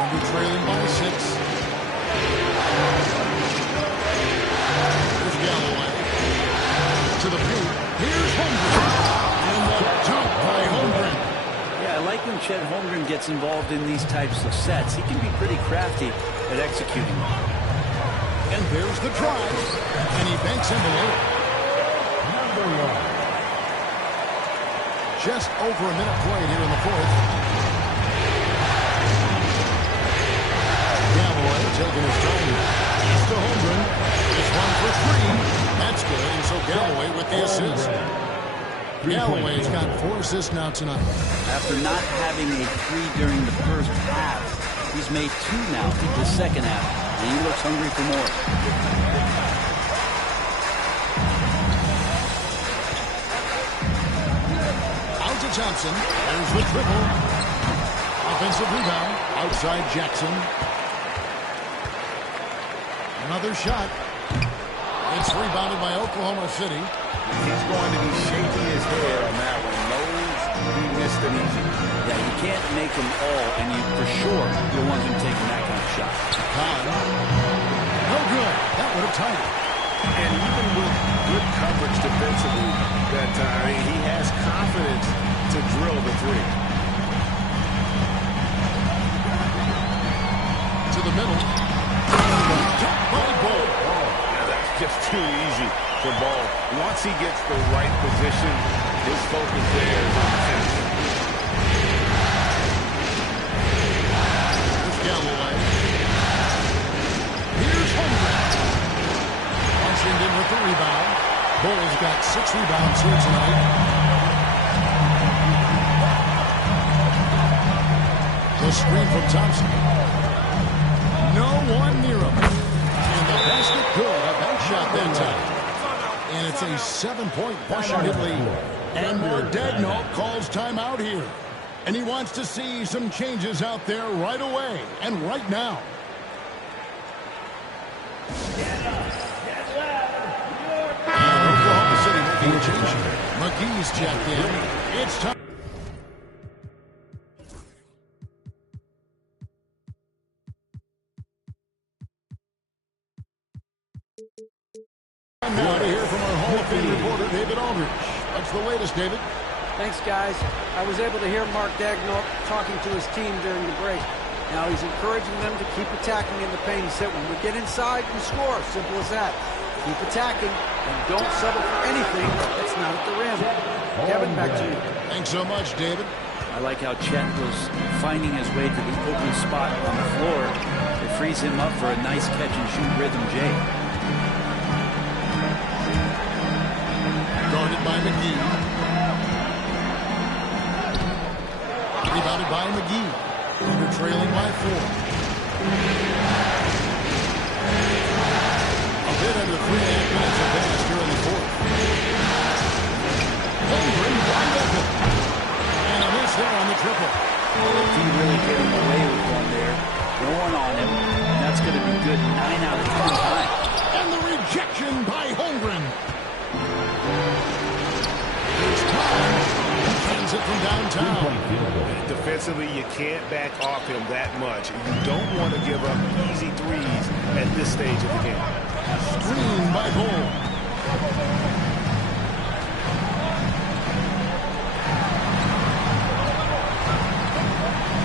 Under trailing by 6. Here's Galloway. To the paint. Here's Holmgren. And the dunk by Holmgren. Yeah, I like when Chet Holmgren gets involved in these types of sets. He can be pretty crafty at executing them. And there's the drive. And he banks in below. Number 1. Just over a minute played here in the fourth. Galloway taking his time. He's to Holmgren. This one for 3. That's good. And so Galloway with the assist. Galloway's got 4 assists now tonight. After not having a 3 during the first half, he's made 2 now in the second half. And he looks hungry for more. Out to Thompson. There's the triple. Offensive rebound. Outside Jackson. Another shot. It's rebounded by Oklahoma City. He's going to be shaking his head on that one. Knows he missed it easy. Yeah, you can't make them all, and you for sure you'll want him taking that kind of shot. Khan. No good. That would have tied it. And even with good coverage defensively that time, he has confidence to drill the 3. To the middle. Top by Ball. Now that's just too easy for Ball. Once he gets the right position, his focus there is on the finish. Here's Galloway. Here's Holmgren. Washington with the rebound. Bull's got 6 rebounds here tonight. The screen from Thompson. No one near him. And the basket good. A bank shot that time. And it's a 7-point Washington lead. And Mark Daigneault calls timeout here. And he wants to see some changes out there right away and right now. And Oklahoma City making a change here. McGee's checked in. It's time. Now to hear from our Hall of Fame reporter, David Aldridge. What's the latest, David? Thanks, guys. I was able to hear Mark Daigneault talking to his team during the break. Now he's encouraging them to keep attacking in the paint. He said, when we get inside, we score. Simple as that. Keep attacking and don't settle for anything that's not at the rim. Kevin, back to you. Thanks so much, David. I like how Chet was finding his way to the open spot on the floor. It frees him up for a nice catch-and-shoot rhythm J. Guarded by McGee. Rebounded by McGee. Under trailing by 4. A bit under 3.5 minutes of pass here in the fourth. Holmgren wide open. And a miss there on the triple. If he really getting away with one there, no one on him, and that's going to be good 9 out of 10 times. And the rejection by Holmgren. It's time. He turns it from downtown. Defensively, you can't back off him that much. You don't want to give up easy threes at this stage of the game. Screen by Bull.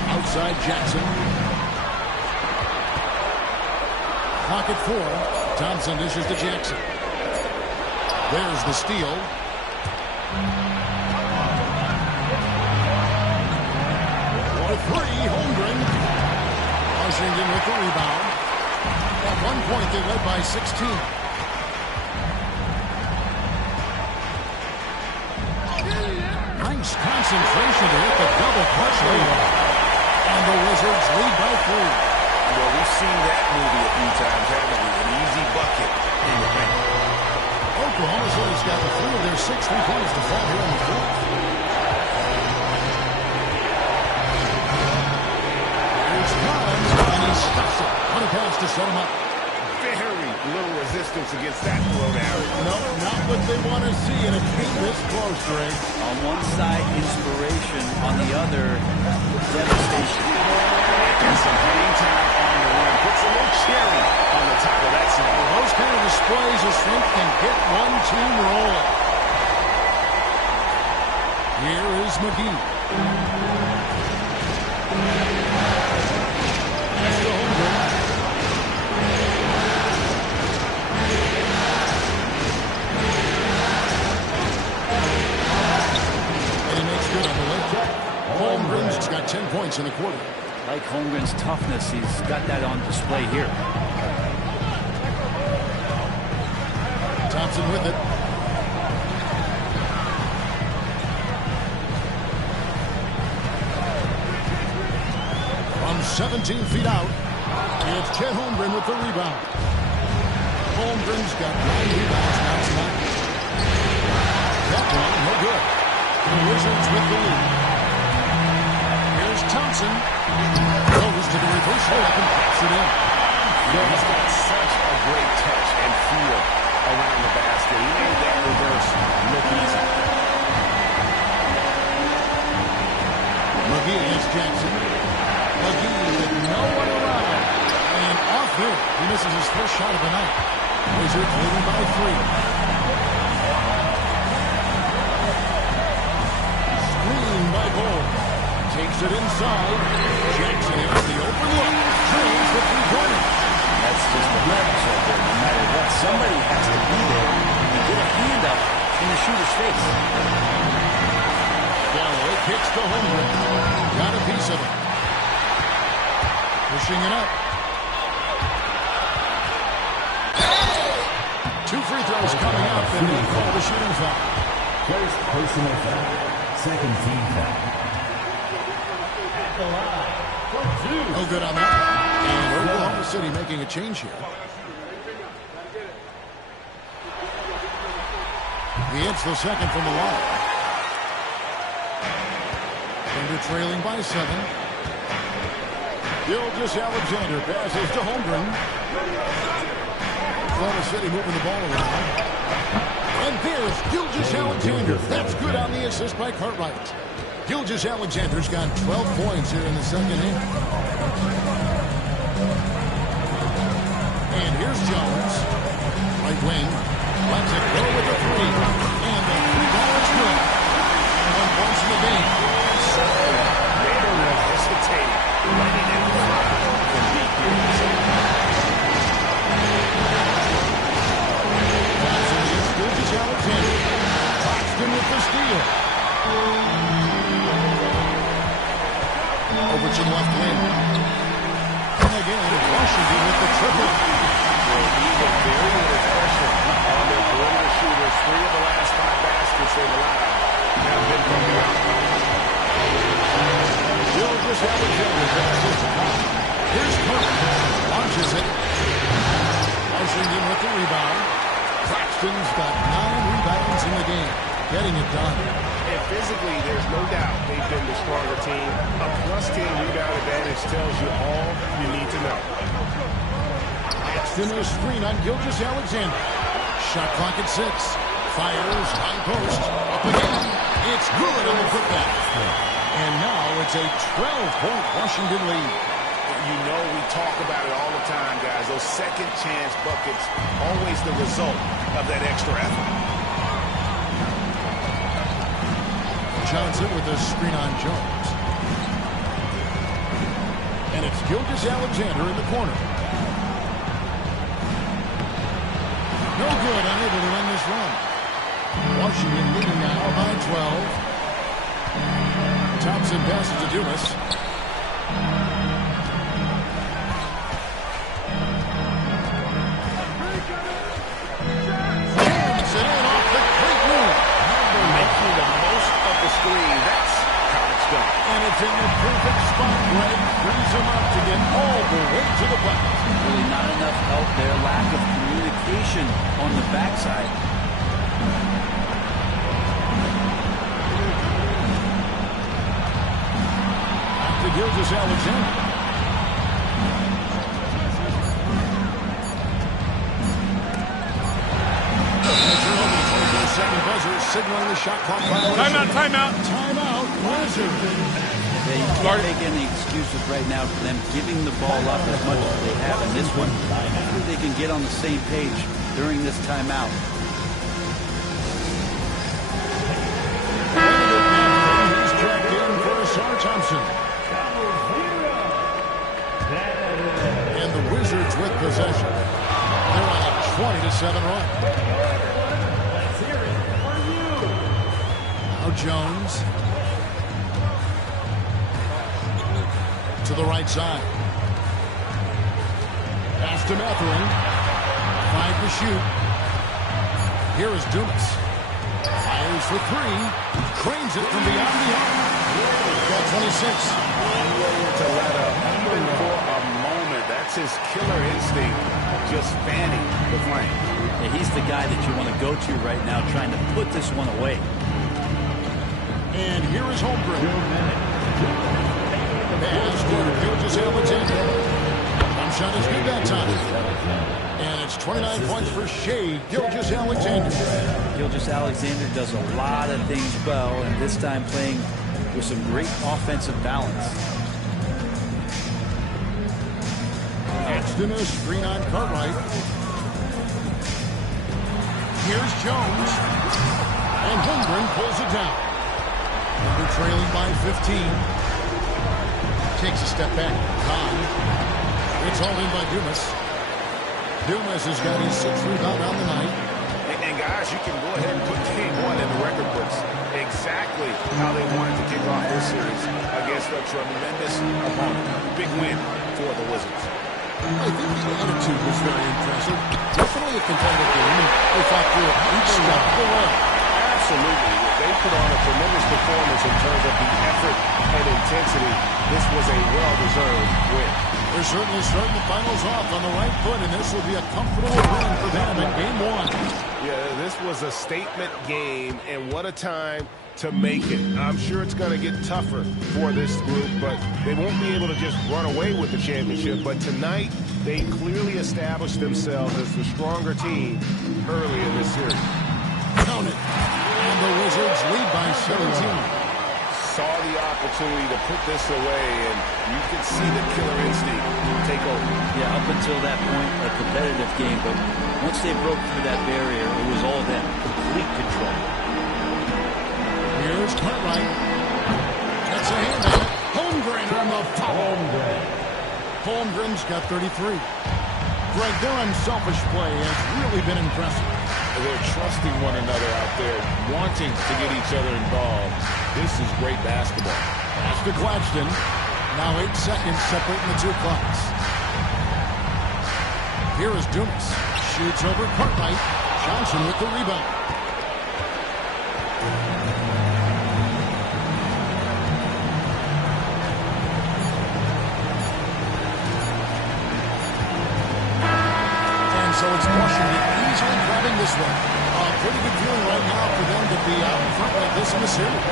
Outside Jackson. Pocket 4. Thompson dishes to Jackson. There's the steal. For 3, Holmgren. Washington with the rebound. At one point, they led by 16. Nice concentration to hit the double clutch layup. And the Wizards lead by 3. Well, we've seen that movie a few times, haven't we? An easy bucket in the paint. Oklahoma City's got 3 of their 6 3-pointers to fall here in the fourth. Here's Collins, and he stuffs it. On a pass to set him up. Very little resistance against that throwdown. No, not what they want to see in a game this close, Greg. On one side, inspiration. On the other, devastation. And some hang time on the rim. Puts a little cherry on the top of that song. Those kind of displays of strength can get one team rolling. Here is McGee. Pass to Holmgren. And he makes good on the left check. Holmgren's got 10 points in the quarter. Like Holmgren's toughness, he's got that on display here. Thompson with it. From 17 feet out, it's Chet Holmgren with the rebound. Holmgren's got 9 rebounds now tonight. That one, no good. The Wizards with the lead. Here's Thompson. Goes to the reverse layup and pops it in. He's got such a great touch and feel around the basket. He made that reverse look easy. McGee against Jackson. McGee with no one around. And off there, he misses his first shot of the night. Wizards leading by 3. Screen by Bull. Takes it inside. Jackson has the open look. Drains the 3-pointer. That's just the leverage right there. No matter what, somebody has to be there and get a hand up in the shooter's face. Galloway kicks to Holmgren. Got a piece of it. Pushing it up. 2 free throws coming up, and they call the shooting foul. First personal foul. Second team foul. No good on that. And Oklahoma City making a change here. He hits the second from the line. Thunder trailing by 7. Gilgeous-Alexander passes to Holmgren. Oklahoma City moving the ball around. And there's Gilgeous-Alexander. That's good on the assist by Cartwright. Gilgeous-Alexander's got 12 points here in the second half. And here's Jones. Right wing. Lets it go with the 3. And the 3-ball is good. 1 point in the game. They don't hesitate. Letting it fly from deep here. Johnson against Gilgeous-Alexander. Claxton with the steal. Overton left wing. And again, Washington with the triple. Even very little pressure on their perimeter shooters. 3 of the last 5 baskets they've allowed have been from beyond. Gilgeous-Alexander passes to Pop. Here's Curry. Launches it. Washington with the rebound. Claxton's got 9 rebounds in the game. Getting it done. And physically, there's no doubt they've been the stronger team. A +10 rebound advantage tells you all you need to know. Claxton a screen on Gilgeous-Alexander. Shot clock at 6. Fires, high post, up again. It's good on the putback. And now it's a 12-point Washington lead. You know we talk about it all the time, guys. Those second chance buckets, always the result of that extra effort. Johnson with a screen on Jones. And it's Gilgeous-Alexander in the corner. No good, unable to end this run. Washington leading now by 12. Thompson passes to Dumas. Jams it in off the great move. Making the most of the screen. That's how it's done. And it's in the perfect spot. Greg frees him up to get all the way to the bucket. Really not enough help there. Lack of communication on the backside. Back to Gilgeous-Alexander. Second buzzer signaling the shot clock violation. Timeout. Timeout. Wizards. They can't make any excuses right now for them giving the ball up as much as they have in this one. Hopefully they can get on the same page during this timeout. He's checked in for Sarge Thompson. And the Wizards with possession. They're on a 20-7 run. Now Jones. To the right side. Pass to Matherin. 5 to shoot. Here is Dumas. Fires for 3. Cranes it from beyond the arc. Got 26. To let up even for a moment. That's his killer instinct. Just fanning the flame. Yeah, he's the guy that you want to go to right now, trying to put this one away. And here is Holmgren. Pass to Gilgeous-Alexander. Jump shot is good that time. And it's 29 points for Shea Gilgeous-Alexander. Gilgeous-Alexander does a lot of things well, and this time playing with some great offensive balance. Axton, a screen on Cartwright. Here's Jones. And Holmgren pulls it down. They're trailing by 15. Takes a step back. Gone. It's all in by Dumas. Dumas has got his 6th rebound on the night. And guys, you can go ahead and put game 1 in the record books. Exactly how they wanted to kick off this series against a tremendous opponent. Big win for the Wizards. I think the attitude was very impressive. Definitely a competitive game. They fought through it each step of the way. Absolutely. They put on a tremendous performance in terms of the effort and intensity. This was a well-deserved win. They're certainly starting the finals off on the right foot, and this will be a comfortable win for them in Game 1. Yeah, this was a statement game, and what a time to make it. I'm sure it's going to get tougher for this group, but they won't be able to just run away with the championship. But tonight, they clearly established themselves as the stronger team early in this series. Count it. And the Wizards lead by 17. Saw the opportunity to put this away, and you can see the killer instinct take over. Yeah, up until that point, a competitive game, but once they broke through that barrier, it was all them. Complete control. Here's Cartwright. Gets a hand on it. Holmgren on the foul. Holmgren's got 33. Greg, their unselfish play has really been impressive. They're trusting one another out there, wanting to get each other involved. This is great basketball. Pass to Gladstone. Now 8 seconds separating the two clocks. Here is Dumas. Shoots over Cartwright. Johnson with the rebound. And so it's Washington easily grabbing this one. A pretty good feeling right now for them to be out in front like this in the series.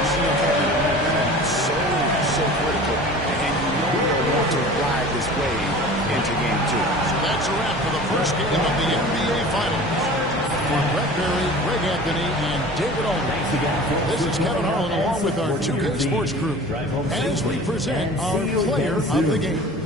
So critical. And you know they'll want to ride this wave into Game 2. So that's a wrap for the first game of the NBA Finals. For Brett Berry, Greg Anthony, and David Aldridge, this is Kevin Harlan along with our 2K Sports crew as we present our player of the game.